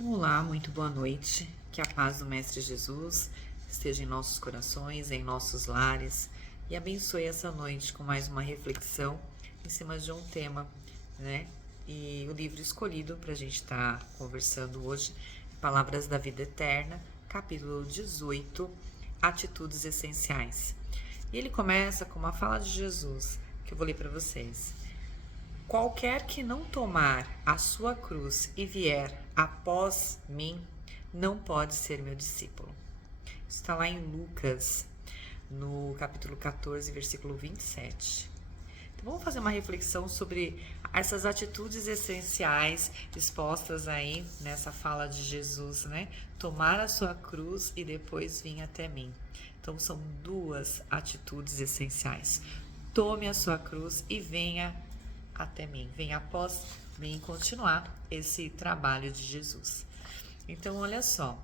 Olá, muito boa noite. Que a paz do Mestre Jesus esteja em nossos corações, em nossos lares e abençoe essa noite com mais uma reflexão em cima de um tema, né? E o livro escolhido para a gente estar conversando hoje é Palavras da Vida Eterna, capítulo 18, Atitudes Essenciais. E ele começa com uma fala de Jesus que eu vou ler para vocês. Qualquer que não tomar a sua cruz e vier após mim, não pode ser meu discípulo. Isso está lá em Lucas, no capítulo 14, versículo 27. Então vamos fazer uma reflexão sobre essas atitudes essenciais expostas aí nessa fala de Jesus, né? Tomar a sua cruz e depois vir até mim. Então são duas atitudes essenciais. Tome a sua cruz e venha até mim, venha após mim continuar esse trabalho de Jesus. Então, olha só,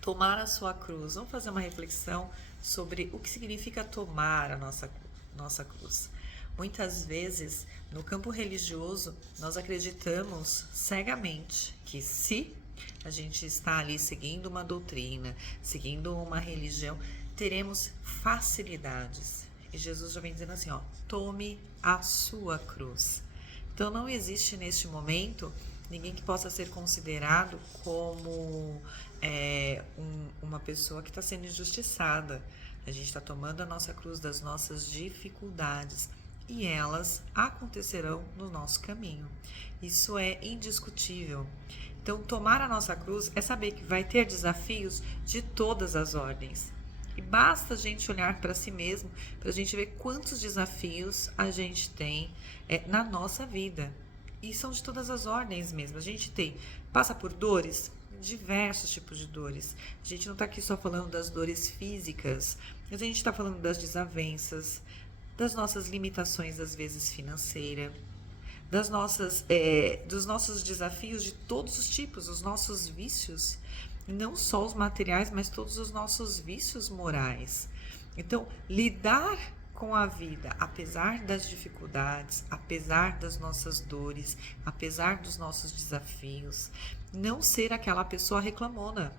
tomar a sua cruz. Vamos fazer uma reflexão sobre o que significa tomar a nossa cruz. Muitas vezes, no campo religioso, nós acreditamos cegamente que se a gente está ali seguindo uma doutrina, seguindo uma religião, teremos facilidades. E Jesus já vem dizendo assim, ó, tome a sua cruz. Então não existe neste momento ninguém que possa ser considerado como uma pessoa que está sendo injustiçada. A gente está tomando a nossa cruz das nossas dificuldades e elas acontecerão no nosso caminho. Isso é indiscutível. Então, tomar a nossa cruz é saber que vai ter desafios de todas as ordens. E basta a gente olhar para si mesmo, para a gente ver quantos desafios a gente tem na nossa vida. E são de todas as ordens mesmo. A gente passa por dores, diversos tipos de dores. A gente não está aqui só falando das dores físicas, mas a gente está falando das desavenças, das nossas limitações, às vezes financeiras, dos nossos desafios de todos os tipos, os nossos vícios, não só os materiais, mas todos os nossos vícios morais. Então, lidar com a vida, apesar das dificuldades, apesar das nossas dores, apesar dos nossos desafios, não ser aquela pessoa reclamona.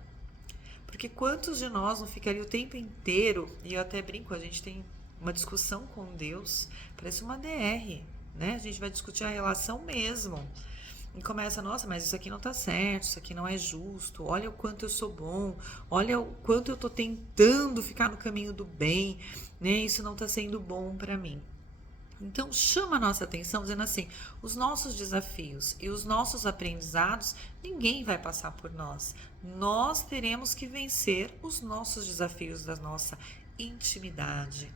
Porque quantos de nós não ficariam o tempo inteiro, e eu até brinco, a gente tem uma discussão com Deus, parece uma DR, né? A gente vai discutir a relação mesmo. E começa, nossa, mas isso aqui não tá certo, isso aqui não é justo, olha o quanto eu sou bom, olha o quanto eu tô tentando ficar no caminho do bem, né? Isso não tá sendo bom para mim. Então, chama a nossa atenção dizendo assim, os nossos desafios e os nossos aprendizados, ninguém vai passar por nós. Nós teremos que vencer os nossos desafios da nossa intimidade.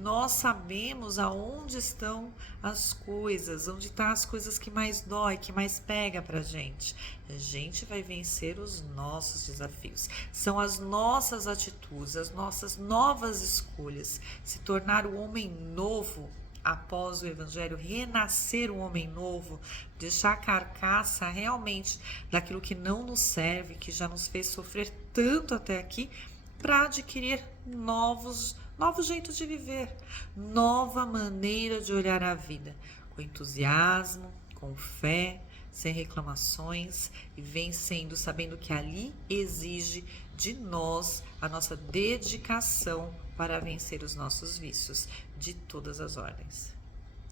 Nós sabemos aonde estão as coisas, onde estão as coisas que mais dói, que mais pega pra gente. A gente vai vencer os nossos desafios. São as nossas atitudes, as nossas novas escolhas. Se tornar o homem novo após o Evangelho, renascer um homem novo, deixar a carcaça realmente daquilo que não nos serve, que já nos fez sofrer tanto até aqui, para adquirir novos jeitos de viver, nova maneira de olhar a vida, com entusiasmo, com fé, sem reclamações e vencendo, sabendo que ali exige de nós a nossa dedicação para vencer os nossos vícios de todas as ordens.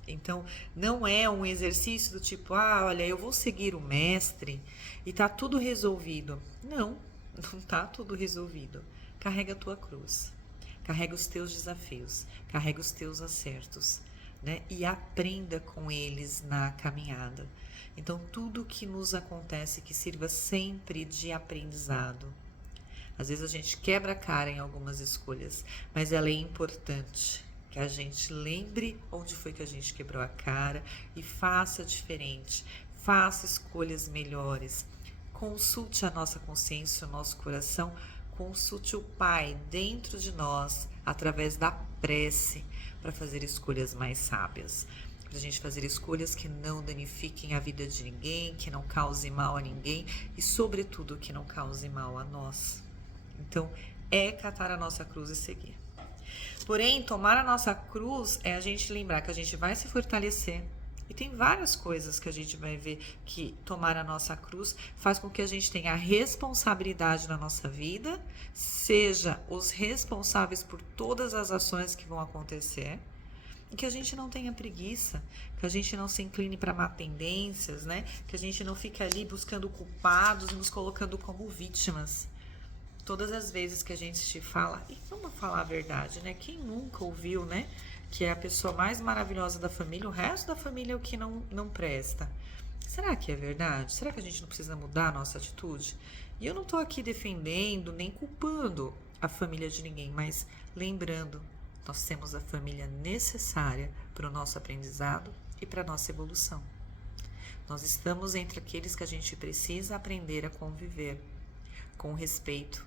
Então, não é um exercício do tipo, olha, eu vou seguir o mestre e tá tudo resolvido. Não tá tudo resolvido. Carrega a tua cruz, carrega os teus desafios, carrega os teus acertos, né? E aprenda com eles na caminhada. Então, tudo que nos acontece que sirva sempre de aprendizado. Às vezes a gente quebra a cara em algumas escolhas, mas ela é importante que a gente lembre onde foi que a gente quebrou a cara e faça diferente, faça escolhas melhores. Consulte a nossa consciência, o nosso coração, consulte o Pai dentro de nós, através da prece, para fazer escolhas mais sábias. Para a gente fazer escolhas que não danifiquem a vida de ninguém, que não causem mal a ninguém e, sobretudo, que não causem mal a nós. Então, é catar a nossa cruz e seguir. Porém, tomar a nossa cruz é a gente lembrar que a gente vai se fortalecer, E tem várias coisas que a gente vai ver que tomar a nossa cruz faz com que a gente tenha a responsabilidade na nossa vida, seja os responsáveis por todas as ações que vão acontecer, e que a gente não tenha preguiça, que a gente não se incline para má tendências, né? Que a gente não fique ali buscando culpados e nos colocando como vítimas. Todas as vezes que a gente te fala, e vamos falar a verdade, né? Quem nunca ouviu, né? Que é a pessoa mais maravilhosa da família, o resto da família é o que não presta. Será que é verdade? Será que a gente não precisa mudar a nossa atitude? E eu não estou aqui defendendo nem culpando a família de ninguém, mas lembrando, nós temos a família necessária para o nosso aprendizado e para a nossa evolução. Nós estamos entre aqueles que a gente precisa aprender a conviver com respeito,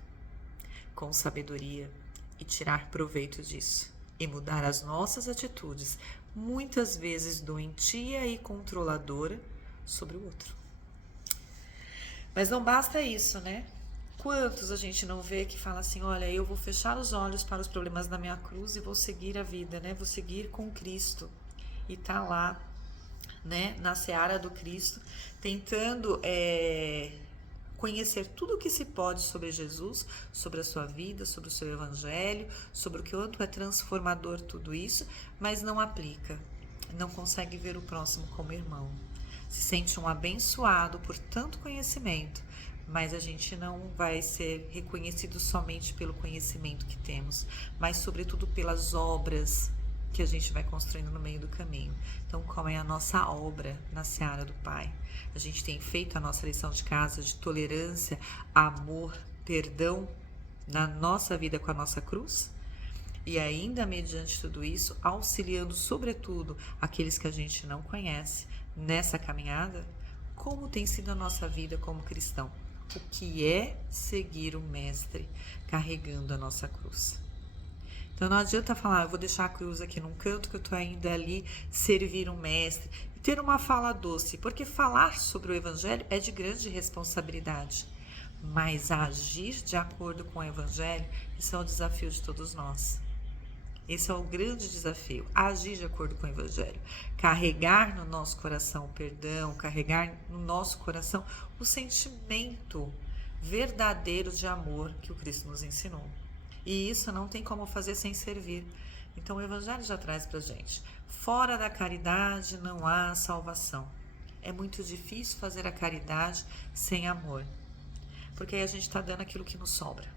com sabedoria e tirar proveito disso. E mudar as nossas atitudes, muitas vezes doentia e controladora, sobre o outro. Mas não basta isso, né? Quantos a gente não vê que fala assim, olha, eu vou fechar os olhos para os problemas da minha cruz e vou seguir a vida, né? Vou seguir com Cristo. E tá lá, né, na seara do Cristo, tentando conhecer tudo o que se pode sobre Jesus, sobre a sua vida, sobre o seu evangelho, sobre o quanto é transformador tudo isso, mas não aplica, não consegue ver o próximo como irmão. Se sente um abençoado por tanto conhecimento, mas a gente não vai ser reconhecido somente pelo conhecimento que temos, mas sobretudo pelas obras que a gente vai construindo no meio do caminho. Então, qual é a nossa obra na seara do Pai? A gente tem feito a nossa lição de casa de tolerância, amor, perdão na nossa vida com a nossa cruz? E ainda, mediante tudo isso, auxiliando sobretudo aqueles que a gente não conhece nessa caminhada? Como tem sido a nossa vida como cristão? O que é seguir o Mestre carregando a nossa cruz? Então não adianta falar, eu vou deixar a cruz aqui num canto que eu estou indo ali servir um mestre. E ter uma fala doce, porque falar sobre o evangelho é de grande responsabilidade. Mas agir de acordo com o evangelho, isso é o desafio de todos nós. Esse é o grande desafio, agir de acordo com o evangelho. Carregar no nosso coração o perdão, carregar no nosso coração o sentimento verdadeiro de amor que o Cristo nos ensinou. E isso não tem como fazer sem servir. Então o evangelho já traz pra gente. Fora da caridade não há salvação. É muito difícil fazer a caridade sem amor. Porque aí a gente está dando aquilo que nos sobra.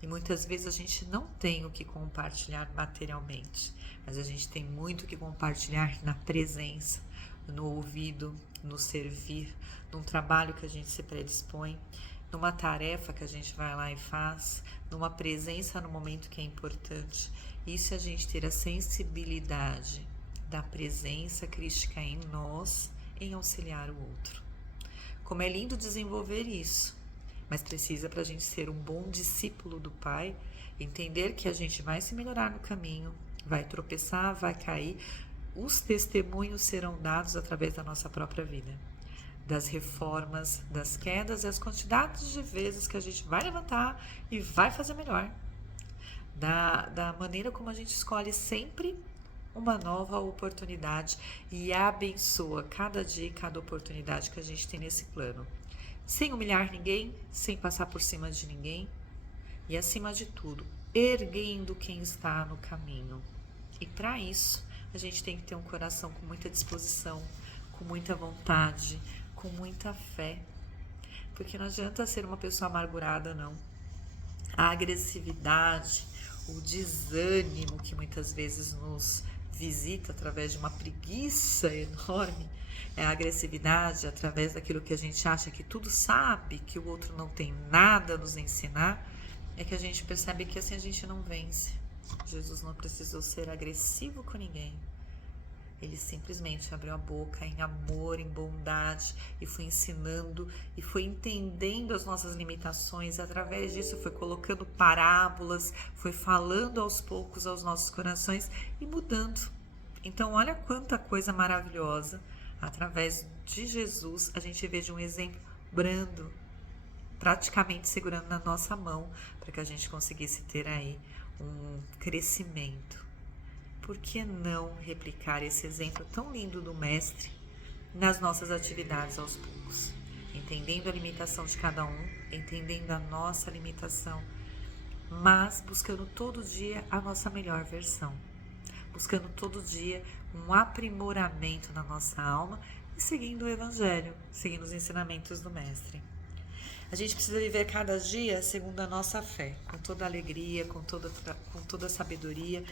E muitas vezes a gente não tem o que compartilhar materialmente. Mas a gente tem muito o que compartilhar na presença, no ouvido, no servir, num trabalho que a gente se predispõe, numa tarefa que a gente vai lá e faz, numa presença no momento que é importante. Isso é a gente ter a sensibilidade da presença crística em nós, em auxiliar o outro. Como é lindo desenvolver isso, mas precisa para a gente ser um bom discípulo do Pai, entender que a gente vai se melhorar no caminho, vai tropeçar, vai cair, os testemunhos serão dados através da nossa própria vida. Das reformas, das quedas e as quantidades de vezes que a gente vai levantar e vai fazer melhor. Da maneira como a gente escolhe sempre uma nova oportunidade e abençoa cada dia e cada oportunidade que a gente tem nesse plano. Sem humilhar ninguém, sem passar por cima de ninguém e, acima de tudo, erguendo quem está no caminho. E para isso, a gente tem que ter um coração com muita disposição, com muita vontade, com muita fé, porque não adianta ser uma pessoa amargurada, não. A agressividade, o desânimo que muitas vezes nos visita através de uma preguiça enorme, é a agressividade através daquilo que a gente acha que tudo sabe, que o outro não tem nada a nos ensinar, é que a gente percebe que assim a gente não vence. Jesus não precisou ser agressivo com ninguém. Ele simplesmente abriu a boca em amor, em bondade e foi ensinando e foi entendendo as nossas limitações. Através disso foi colocando parábolas, foi falando aos poucos aos nossos corações e mudando. Então olha quanta coisa maravilhosa. Através de Jesus a gente vê de um exemplo brando, praticamente segurando na nossa mão para que a gente conseguisse ter aí um crescimento. por que não replicar esse exemplo tão lindo do Mestre nas nossas atividades aos poucos? Entendendo a limitação de cada um, entendendo a nossa limitação, mas buscando todo dia a nossa melhor versão, buscando todo dia um aprimoramento na nossa alma e seguindo o Evangelho, seguindo os ensinamentos do Mestre. A gente precisa viver cada dia segundo a nossa fé, com toda alegria, com toda sabedoria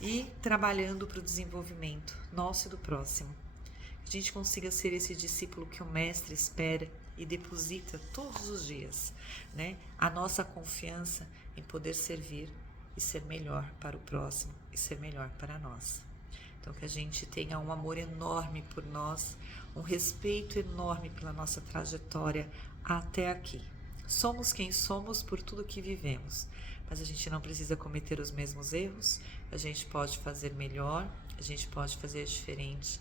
e trabalhando para o desenvolvimento nosso e do próximo. Que a gente consiga ser esse discípulo que o Mestre espera e deposita todos os dias, né? A nossa confiança em poder servir e ser melhor para o próximo e ser melhor para nós. Então que a gente tenha um amor enorme por nós, um respeito enorme pela nossa trajetória até aqui. Somos quem somos por tudo que vivemos, mas a gente não precisa cometer os mesmos erros, a gente pode fazer melhor, a gente pode fazer diferente.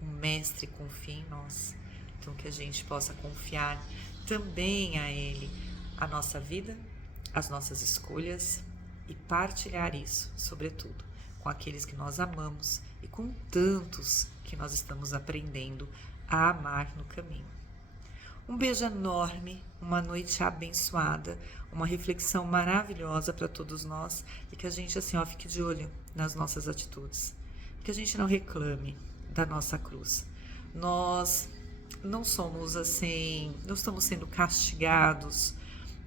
O Mestre confia em nós, então que a gente possa confiar também a Ele, a nossa vida, as nossas escolhas e partilhar isso, sobretudo, com aqueles que nós amamos e com tantos que nós estamos aprendendo a amar no caminho. Um beijo enorme, uma noite abençoada, uma reflexão maravilhosa para todos nós e que a gente assim, fique de olho nas nossas atitudes, que a gente não reclame da nossa cruz. Nós não somos assim, não estamos sendo castigados,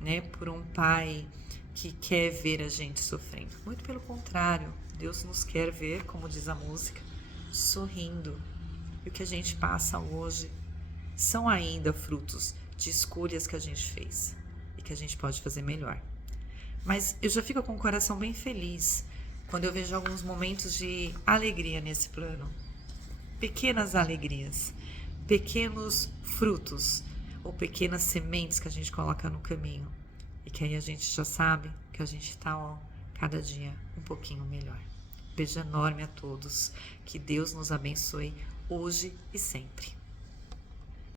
né, por um pai que quer ver a gente sofrendo. Muito pelo contrário, Deus nos quer ver, como diz a música, sorrindo. E o que a gente passa hoje são ainda frutos de escolhas que a gente fez e que a gente pode fazer melhor. Mas eu já fico com o coração bem feliz quando eu vejo alguns momentos de alegria nesse plano. Pequenas alegrias, pequenos frutos ou pequenas sementes que a gente coloca no caminho e que aí a gente já sabe que a gente está cada dia um pouquinho melhor. Beijo enorme a todos, que Deus nos abençoe hoje e sempre.